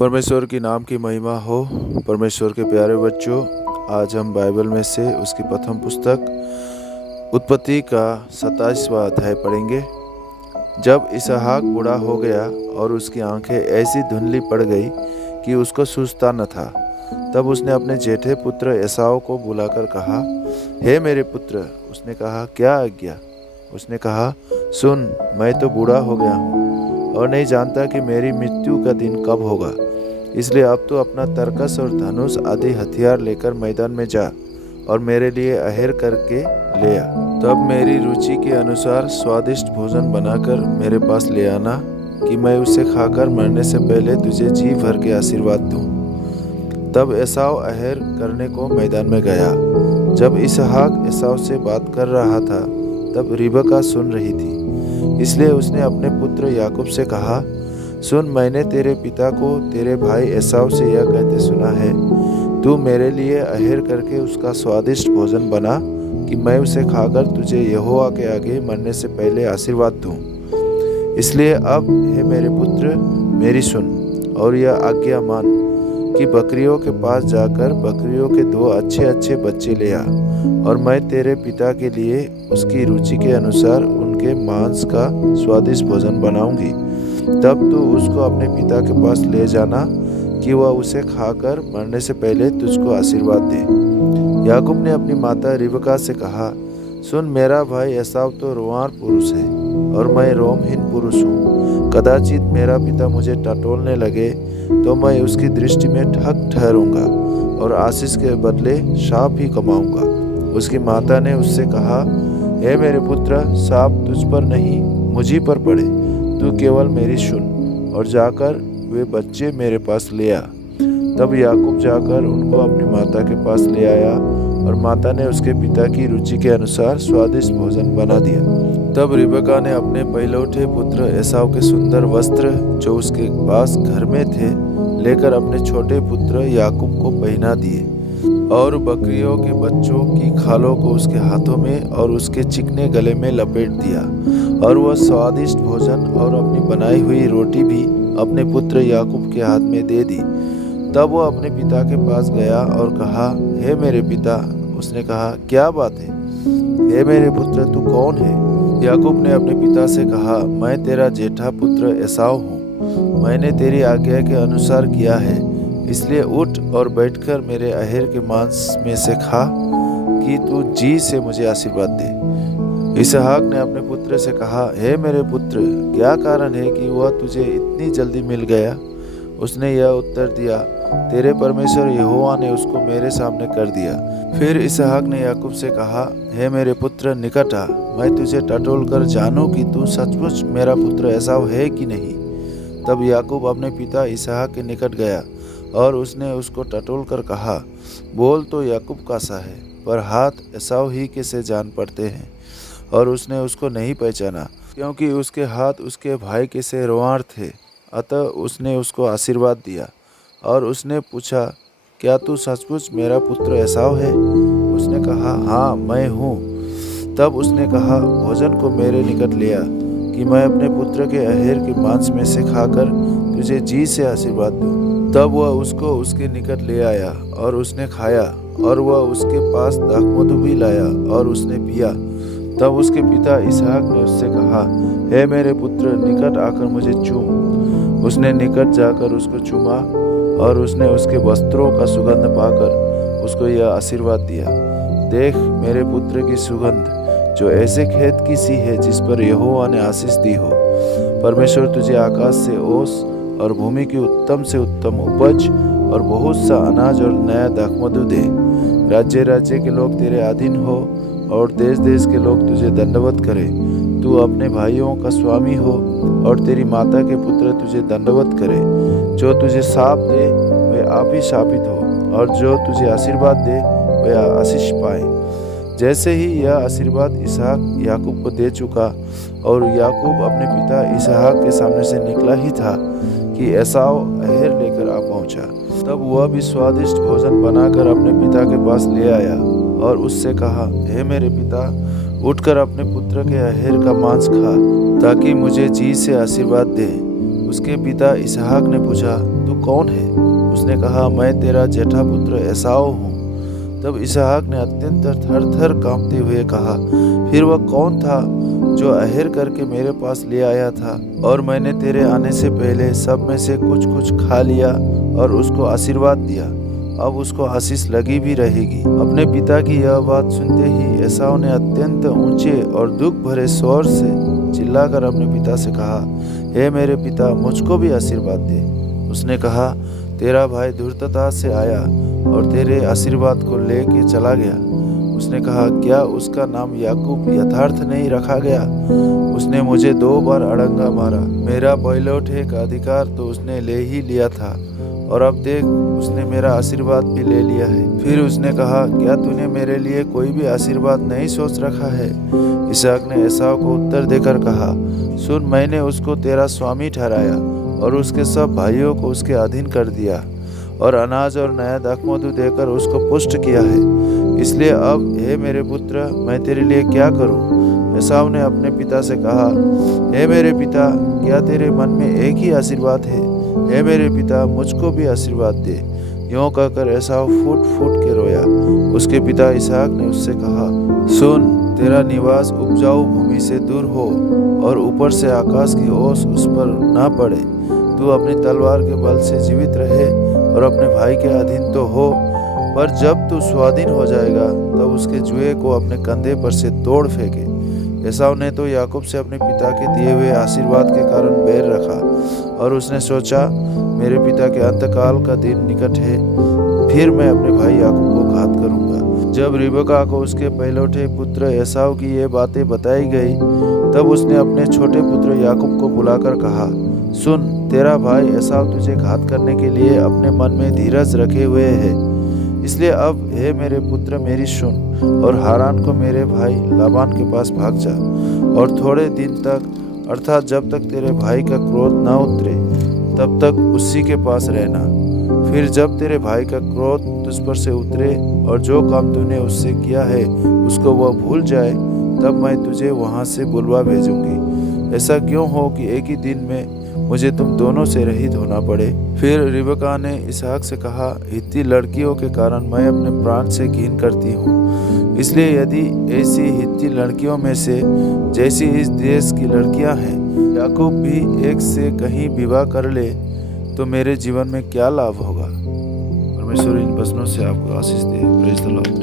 परमेश्वर की नाम की महिमा हो। परमेश्वर के प्यारे बच्चों, आज हम बाइबल में से उसकी प्रथम पुस्तक उत्पत्ति का 27वां अध्याय पढ़ेंगे। जब इसहाक बूढ़ा हो गया और उसकी आंखें ऐसी धुंधली पड़ गई कि उसको सूझता न था, तब उसने अपने जेठे पुत्र एसाव को बुलाकर कहा, हे मेरे पुत्र। उसने कहा, क्या आज्ञा? उसने कहा, सुन, मैं तो बूढ़ा हो गया हूँ और नहीं जानता कि मेरी मृत्यु का दिन कब होगा। इसलिए अब तो अपना तरकस और धनुष आदि हथियार लेकर मैदान में जा और मेरे लिए अहेर करके ले आ। तब मेरी रुचि के अनुसार स्वादिष्ट भोजन बनाकर मेरे पास ले आना कि मैं उसे खाकर मरने से पहले तुझे जी भर के आशीर्वाद दूं। तब एसाव अहेर करने को मैदान में गया। जब इसहाक एसाव से बात कर रहा था, तब रिबका सुन रही थी। इसलिए उसने अपने पुत्र याकूब से कहा, सुन, मैंने तेरे पिता को तेरे भाई एसाव से यह कहते सुना है, तू मेरे लिए अहेर करके उसका स्वादिष्ट भोजन बना कि मैं उसे खाकर तुझे यहोवा के आगे मरने से पहले आशीर्वाद दूं। इसलिए अब हे मेरे पुत्र, मेरी सुन और यह आज्ञा मान कि बकरियों के पास जाकर बकरियों के 2 अच्छे बच्चे ले आ और मैं तेरे पिता के लिए उसकी रुचि के अनुसार उनके मांस का स्वादिष्ट भोजन बनाऊंगी। तब तू उसको अपने पिता के पास ले जाना कि वह उसे खाकर मरने से पहले तुझको आशीर्वाद दे। याकूब ने अपनी माता रिबका से कहा, सुन, मेरा भाई एसाव तो रोंआर पुरुष है और मैं रोमहीन पुरुष हूँ। कदाचित मेरा पिता मुझे टटोलने लगे तो मैं उसकी दृष्टि में ठग ठहरूंगा और आशीष के बदले शाप ही कमाऊंगा। उसकी माता ने उससे कहा, हे मेरे पुत्र, शाप तुझ पर नहीं मुझी पर पड़े। तू केवल मेरी सुन और जाकर वे बच्चे मेरे पास ले आ। तब याकूब जाकर उनको अपनी माता के पास ले आया और माता ने उसके पिता की रुचि के अनुसार स्वादिष्ट भोजन बना दिया। तब रिबका ने अपने पहलौठे पुत्र एसाव के सुंदर वस्त्र जो उसके पास घर में थे लेकर अपने छोटे पुत्र याकूब को पहना दिए और बकरियों के बच्चों की खालों को उसके हाथों में और उसके चिकने गले में लपेट दिया और वह स्वादिष्ट भोजन और अपनी बनाई हुई रोटी भी अपने पुत्र याकूब के हाथ में दे दी। तब वह अपने पिता के पास गया और कहा, हे मेरे पिता। उसने कहा, क्या बात है? हे मेरे पुत्र, तू कौन है? याकूब ने अपने पिता से कहा, मैं तेरा जेठा पुत्र एसाव हूँ। मैंने तेरी आज्ञा के अनुसार किया है, इसलिए उठ और बैठकर मेरे अहेर के मांस में से खा कि तू जी से मुझे आशीर्वाद दे। इसहाक ने अपने पुत्र से कहा, हे मेरे पुत्र, क्या कारण है कि वह तुझे इतनी जल्दी मिल गया? उसने यह उत्तर दिया, तेरे परमेश्वर यहोवा ने उसको मेरे सामने कर दिया। फिर इसहाक ने याकूब से कहा, हे मेरे पुत्र, निकट आ, मैं तुझे टटोल कर जानूं कि तू सचमुच मेरा पुत्र एसाव है कि नहीं। तब याकूब अपने पिता इसहाक के निकट गया और उसने उसको टटोल कर कहा, बोल तो याकूब का सा है, पर हाथ एसाव ही के से जान पड़ते हैं। और उसने उसको नहीं पहचाना, क्योंकि उसके हाथ उसके भाई के से रोंआर थे। अतः उसने उसको आशीर्वाद दिया और उसने पूछा, क्या तू सचमुच मेरा पुत्र एसाव है? उसने कहा, हाँ, मैं हूँ। तब उसने कहा, भोजन को मेरे निकट ले आ कि मैं अपने पुत्र के अहेर के मांस में से खाकर तुझे जी से आशीर्वाद दूँ। तब वह उसको उसके निकट ले आया और उसने खाया और वह उसके पास दाखमधु भी लाया और उसने पिया। तब उसके पिता इसहाक ने उससे कहा, हे मेरे पुत्र, निकट आकर मुझे चूम। उसने निकट जाकर उसको चूमा और उसने उसके वस्त्रों का सुगंध पाकर उसको यह आशीर्वाद दिया, देख मेरे पुत्र की सुगंध, जो ऐसे खेत की सी है जिस पर यहोवा ने आशीष दी हो। परमेश्वर तुझे आकाश से ओस और भूमि की उत्तम से उत्तम उपज और बहुत सा अनाज और नया दाखमधु दे। राज्य राज्य के लोग तेरे अधीन हो और देश देश के लोग तुझे दंडवत करें। तू अपने भाइयों का स्वामी हो और तेरी माता के पुत्र तुझे दंडवत करें। जो तुझे शाप दे वह आप ही शापित हो और जो तुझे आशीर्वाद दे वह आशीष पाए। जैसे ही यह आशीर्वाद इसहाक याकूब को दे चुका और याकूब अपने पिता इसहाक के सामने से निकला ही था कि एसाव अहेर लेकर आ पहुंचा। तब वह भी स्वादिष्ट भोजन बनाकर अपने पिता के पास ले आया और उससे कहा, हे मेरे पिता, उठकर अपने पुत्र के अहेर का मांस खा ताकि मुझे जी से आशीर्वाद दे। उसके पिता इसहाक ने पूछा, तू कौन है? उसने कहा, मैं तेरा जेठा पुत्र एसाव हूँ। तब इसहाक ने अत्यंत थर-थर कांपते हुए कहा, फिर वह कौन था जो अहेर करके मेरे पास ले आया था, और मैंने तेरे आने से पहले सब में से कुछ कुछ खा लिया और उसको आशीर्वाद दिया। अब उसको आशीष लगी भी रहेगी। अपने पिता की यह बात सुनते ही एसाव ने अत्यंत ऊंचे और दुख भरे स्वर से चिल्लाकर अपने पिता से कहा, हे मेरे पिता, मुझको भी आशीर्वाद दे। उसने कहा, तेरा भाई धूर्तता से आया और तेरे आशीर्वाद को लेके चला गया। उसने कहा, क्या उसका नाम याकूब यथार्थ नहीं रखा गया? उसने मुझे 2 बार अड़ंगा मारा। मेरा पहिलौठे का अधिकार तो उसने ले ही लिया था, और अब देख, उसने मेरा आशीर्वाद भी ले लिया है। फिर उसने कहा, क्या तूने मेरे लिए कोई भी आशीर्वाद नहीं सोच रखा है? इसहाक ने एसाव को उत्तर देकर कहा, सुन, मैंने उसको तेरा स्वामी ठहराया और उसके सब भाइयों को उसके अधीन कर दिया, और अनाज और नया दाखमधु देकर उसको पुष्ट किया है। इसलिए अब हे मेरे पुत्र, मैं तेरे लिए क्या करूं? एसाव ने अपने पिता से कहा, हे मेरे पिता, क्या तेरे मन में एक ही आशीर्वाद है? हे मेरे पिता, मुझको भी आशीर्वाद दे। यूँ कहकर एसाव फूट फूट के रोया। उसके पिता इसहाक ने उससे कहा, सुन, तेरा निवास उपजाऊ भूमि से दूर हो और ऊपर से आकाश की ओस उस पर ना पड़े। तू अपनी तलवार के बल से जीवित रहे और अपने भाई के अधीन तो हो, पर जब तू स्वाधीन हो जाएगा तब उसके जुए को अपने कंधे पर से तोड़ फेंके। एसाव ने तो याकूब से अपने पिता के दिए हुए आशीर्वाद के कारण बैर रखा, और उसने सोचा, मेरे पिता के अंतकाल का दिन निकट है, फिर मैं अपने भाई याकूब को घात करूंगा। जब रिबका को उसके पहिलौठे पुत्र एसाव की ये बातें बताई गई, तब उसने अपने छोटे पुत्र याकूब को बुलाकर कहा, सुन, तेरा भाई एसाव तुझे घात करने के लिए अपने मन में धीरज रखे हुए है। इसलिए अब हे मेरे पुत्र, मेरी सुन, और हारान को मेरे भाई लाबान के पास भाग जा, और थोड़े दिन तक, अर्थात जब तक तेरे भाई का क्रोध न उतरे, तब तक उसी के पास रहना। फिर जब तेरे भाई का क्रोध तुझ पर से उतरे और जो काम तूने उससे किया है उसको वह भूल जाए, तब मैं तुझे वहाँ से बुलवा भेजूंगी। ऐसा क्यों हो कि एक ही दिन में मुझे तुम दोनों से रहित होना पड़े। फिर रिबका ने इसहाक से कहा, हित्ती लड़कियों के कारण मैं अपने प्राण से घिन करती हूँ। इसलिए यदि ऐसी हित्ती लड़कियों में से जैसी इस देश की लड़कियां हैं, याकूब भी एक से कहीं विवाह कर ले, तो मेरे जीवन में क्या लाभ होगा? परमेश्वर इन वचनों से आपको आशीष दे। Praise the Lord.